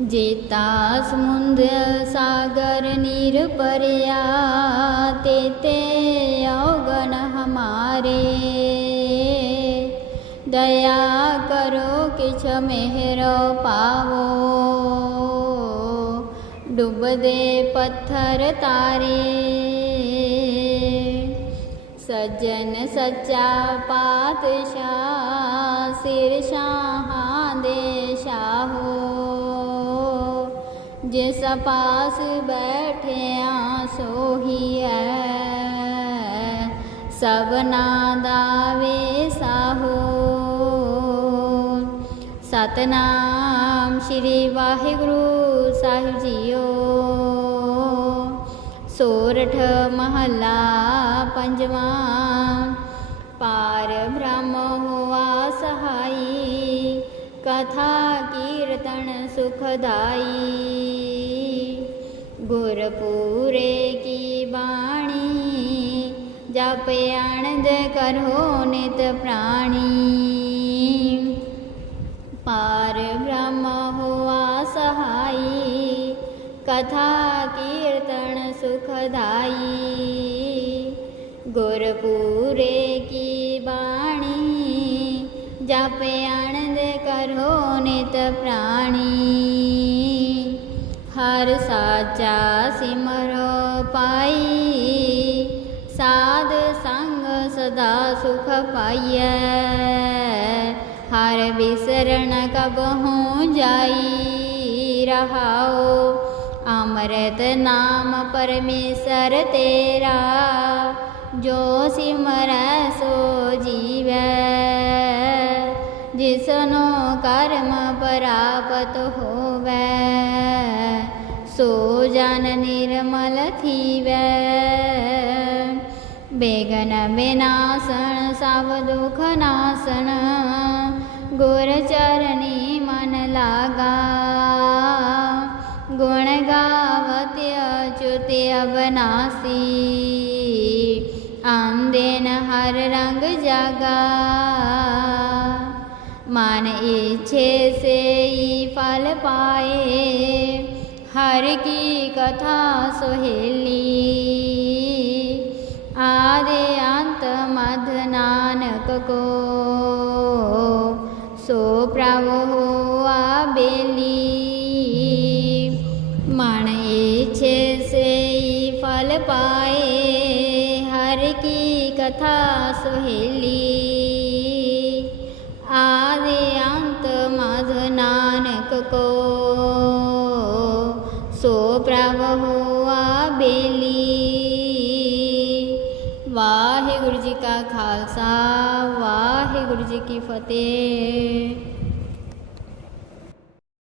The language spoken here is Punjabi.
ਜੇਤਾ ਸਮੁੰਦ ਸਾਗਰ ਨੀਰ ਪਰਿਆ ਤੇਤੇ ਔਗਣ ਹਮਾਰੇ। ਦਇਆ ਕਰੋ ਕਿਛ ਮਿਹਰੋ ਪਾਵੋ। ਡੁੱਬਦੇ ਪੱਥਰ ਤਾਰੇ। ਸੱਜਣ ਸੱਚਾ ਪਾਤਸ਼ਾਹ, ਸਿਰ ਸ਼ਾਹਾਂ ਜਿਸ ਪਾਸ ਬੈਠਿਆ ਸੋਹੀਐ। ਸਭਨਾ ਦਾ ਵੇ ਸਾਹੋ ਸਤਨਾਮ ਸ੍ਰੀ ਵਾਹਿਗੁਰੂ ਸਾਹਿਬ ਜੀਓ। ਸੋਰਠ ਮਹੱਲਾ ਪੰਜਵਾਂ। ਪਾਰ ਬ੍ਰਹਮ ਹੋਆ ਸਹਾਈ। ਕਥਾ ਕੀਰਤਨ ਸੁਖਦਾਈ ਗੁਰਪੂਰੇ ਕੀ ਬਾਣੀ, ਜਪ ਆਨੰਦ ਕਰੋ ਨਿਤ ਪ੍ਰਾਣੀ। ਪਾਰ ਬ੍ਰਹਮ ਹੋਆ ਸਹਾਈ, ਕਥਾ ਕੀਰਤਨ ਸੁਖਦਾਈ ਗੁਰਪੂਰੇ ਕੀ ਬਾਣੀ, ਜਪ ਆਨੰਦ ਕਰੋ ਪ੍ਰਾਣੀ, ਹਰ ਸਾਚਾ ਸਿਮਰੋ ਪਾਈ, ਸਾਧ ਸੰਗ ਸਦਾ ਸੁਖ ਪਾਈਐ। ਹਰ ਵਿਸਰਣ ਕਬ ਹੋ ਜਾਈ ਰਹਾਓ ਅੰਮ੍ਰਿਤ ਨਾਮ ਪਰਮੇਸ਼ਰ ਤੇਰਾ, ਜੋ ਸਿਮਰੈ ਸੋ ਜੀਵੈ। ਜਿਸਨੋ ਕਰਮ ਪ੍ਰਾਪਤ ਹੋਵੈ, ਸੋ ਜਨ ਨਿਰਮਲ ਥੀਵੈ। ਬੇਗਨ ਬਿਨਾਸਨ ਸਭ ਦੁਖ ਨਾਸਨ ਗੁਰ ਚਰਨੀ ਮਨ ਲਾਗਾ। ਗੁਣ ਗਾਵਤ ਅਚੁਤ ਅਬਨਾਸੀ, ਆਮਦਨ ਹਰ ਰੰਗ ਜਾਗਾ। ਮਨ ਇੱਛੇ ਸੇ ਫਲ ਪਾਏ, ਹਰ ਕੀ ਕਥਾ ਸੁਹੇਲੀ। ਆਦੇ ਅੰਤ ਮਧ ਨਾਨਕ ਕੋ, ਸੋ ਪ੍ਰਭ ਹੋਆ ਬੇਲੀ। ਮਨ ਇੱਛੇ ਸੇ ਫਲ ਪਾਏ, ਹਰ ਕੀ ਕਥਾ ਸੁਹੇਲੀ। ਨਾਨਕ ਕੋ ਸੋ ਪ੍ਰਭ ਹੋਆ ਬੇਲੀ ਵਾਹਿਗੁਰੂ ਜੀ ਕਾ ਖਾਲਸਾ ਵਾਹਿਗੁਰੂ ਜੀ ਕੀ ਫਤਿਹ